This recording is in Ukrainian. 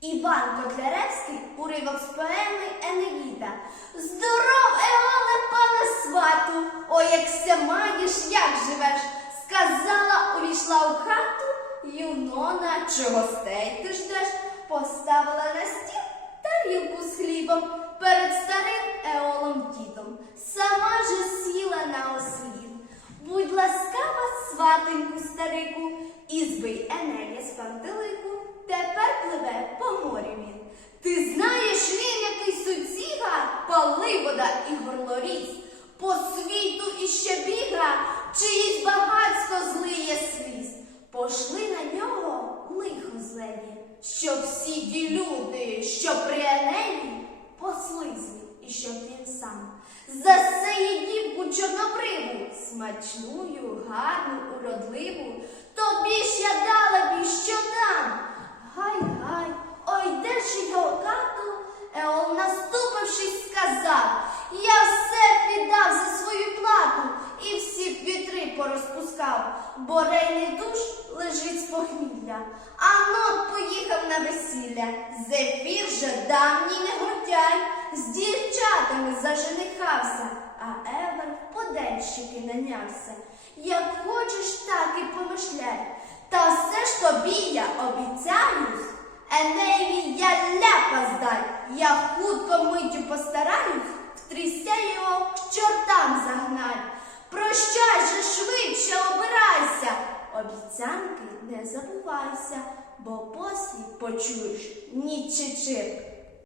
Іван Котляревський уривок з поеми Енеїда. Здоров, Еоле, пане свату, ой, як ся маєш, як живеш, сказала, увійшла у хату, юнона, чи гостей ти ждеш, поставила на стіл тарілку з хлібом перед старим Еолом дідом. Сама же сіла на ослін. Будь ласкава, сватеньку старику, і збий Енея з пантелику, тепер пливе по морю він. Ти знаєш він, який судзіга, вода і горлоріз, по світу іще біга, чиїсь багатство злиє сліз. Пошли на нього лихо злені, щоб всі ті люди, що при Енеї, послизли, і щоб він сам засеє дівку чорнобриву, смачную, гарну, уродливу, тобі бо душ лежить з похмілля. Анот поїхав на весілля, зефір же давній негодяй, з дівчатами заженихався, а Евер в подельщики нанявся. Як хочеш, так і помишляй. Та все ж тобі я обіцяюсь, Енеєві я ляпа здай, я хутко миттю постараюсь, обіцянки не забувайся, бо послі почуєш ніч чи чир.